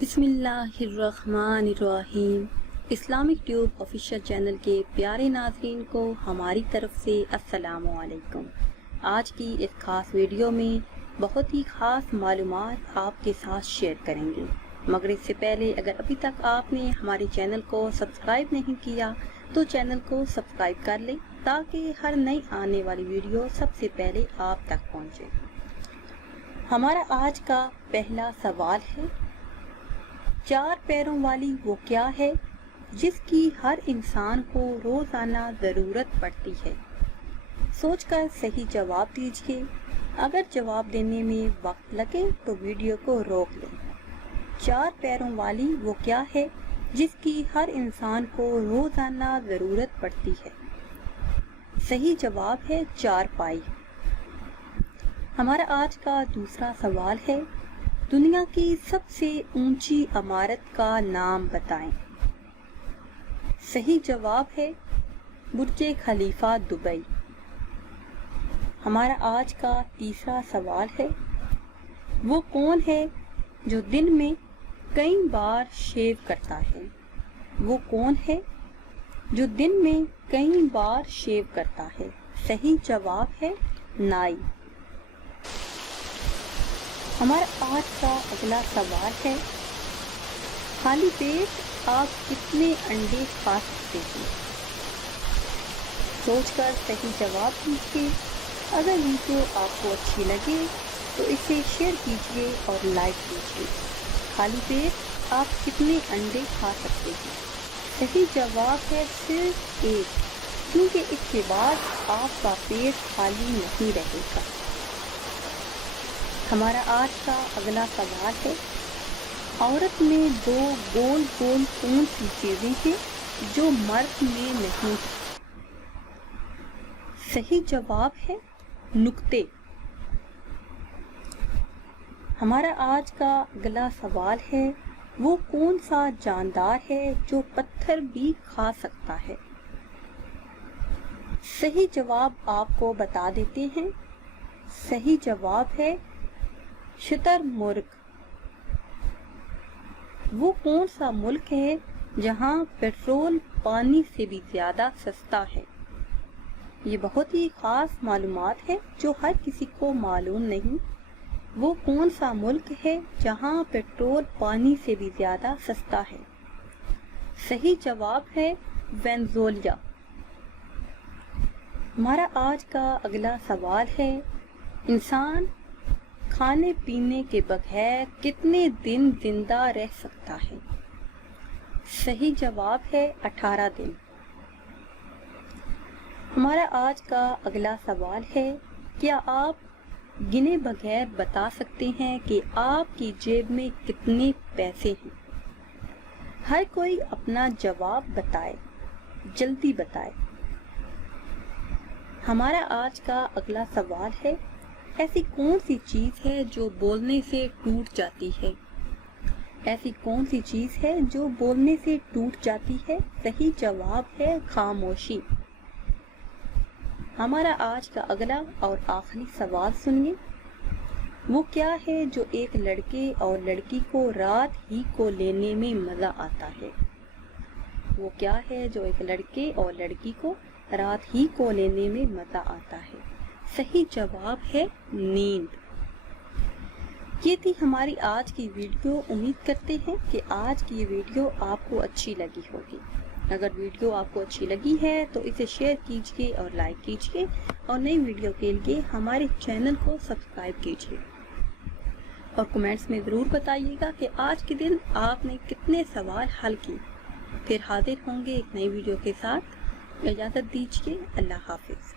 بسم اللہ الرحمن الرحیم۔ اسلامک ٹیوب آفیشیل چینل کے پیارے ناظرین کو ہماری طرف سے السلام علیکم۔ آج کی اس خاص ویڈیو میں بہت ہی خاص معلومات آپ کے ساتھ شیئر کریں گے، مگر اس سے پہلے اگر ابھی تک آپ نے ہمارے چینل کو سبسکرائب نہیں کیا تو چینل کو سبسکرائب کر لیں تاکہ ہر نئی آنے والی ویڈیو سب سے پہلے آپ تک پہنچے۔ ہمارا آج کا پہلا سوال ہے، چار پیروں والی وہ کیا ہے جس کی ہر انسان کو روزانہ ضرورت پڑتی ہے؟ سوچ کر صحیح جواب دیجیے۔ اگر جواب دینے میں وقت لگے تو ویڈیو کو روک لیں۔ چار پیروں والی وہ کیا ہے جس کی ہر انسان کو روزانہ ضرورت پڑتی ہے؟ صحیح جواب ہے چارپائی۔ ہمارا آج کا دوسرا سوال ہے، دنیا کی سب سے اونچی عمارت کا نام بتائیں۔ صحیح جواب ہے برج خلیفہ دبئی۔ ہمارا آج کا تیسرا سوال ہے، وہ کون ہے جو دن میں کئی بار شیو کرتا ہے؟ وہ کون ہے جو دن میں کئی بار شیو کرتا ہے؟ صحیح جواب ہے نائی۔ ہمارا آج کا اگلا سوال ہے، خالی پیٹ آپ کتنے انڈے کھا سکتے ہیں؟ سوچ کر صحیح جواب دیجیے۔ اگر ویڈیو آپ کو اچھی لگے تو اسے شیئر کیجیے اور لائک کیجیے۔ خالی پیٹ آپ کتنے انڈے کھا سکتے ہیں؟ صحیح جواب ہے صرف ایک، کیونکہ اس کے بعد آپ کا پیٹ خالی نہیں رہے گا۔ ہمارا آج کا اگلا سوال ہے، عورت میں دو گول گول کون سی چیزیں ہیں جو مرد میں نہیں؟ صحیح جواب ہے نقطے۔ ہمارا آج کا اگلا سوال ہے، وہ کون سا جاندار ہے جو پتھر بھی کھا سکتا ہے؟ صحیح جواب آپ کو بتا دیتے ہیں۔ صحیح جواب ہے شتر مرغ۔ وہ کون سا ملک ہے جہاں پیٹرول پانی سے بھی زیادہ سستا ہے؟ یہ بہت ہی خاص معلومات ہے جو ہر کسی کو معلوم نہیں۔ وہ کون سا ملک ہے جہاں پیٹرول پانی سے بھی زیادہ سستا ہے؟ صحیح جواب ہے وینزویلا۔ ہمارا آج کا اگلا سوال ہے، انسان کھانے پینے کے بغیر کتنے دن زندہ رہ سکتا ہے؟ صحیح جواب ہے 18 دن۔ ہمارا آج کا اگلا سوال ہے، کیا آپ گنے بغیر بتا سکتے ہیں کہ آپ کی جیب میں کتنے پیسے ہیں؟ ہر کوئی اپنا جواب بتائے، جلدی بتائے۔ ہمارا آج کا اگلا سوال ہے، ایسی کون سی چیز ہے جو بولنے سے ٹوٹ جاتی ہے؟ ایسی کون سی چیز ہے جو بولنے سے ٹوٹ جاتی ہے؟ صحیح جواب ہے خاموشی۔ ہمارا آج کا اگلا اور آخری سوال سنیے، وہ کیا ہے جو ایک لڑکے اور لڑکی کو رات ہی کو لینے میں مزہ آتا ہے؟ وہ کیا ہے جو ایک لڑکے اور لڑکی کو رات ہی کو لینے میں مزہ آتا ہے؟ صحیح جواب ہے نیند۔ یہ تھی ہماری آج کی ویڈیو۔ امید کرتے ہیں کہ آج کی یہ ویڈیو آپ کو اچھی لگی ہوگی۔ اگر ویڈیو آپ کو اچھی لگی ہے تو اسے شیئر کیجیے اور لائک کیجیے، اور نئی ویڈیو کے لیے ہمارے چینل کو سبسکرائب کیجیے، اور کمنٹس میں ضرور بتائیے گا کہ آج کے دن آپ نے کتنے سوال حل کیے۔ پھر حاضر ہوں گے ایک نئی ویڈیو کے ساتھ۔ اجازت دیجیے، اللہ حافظ۔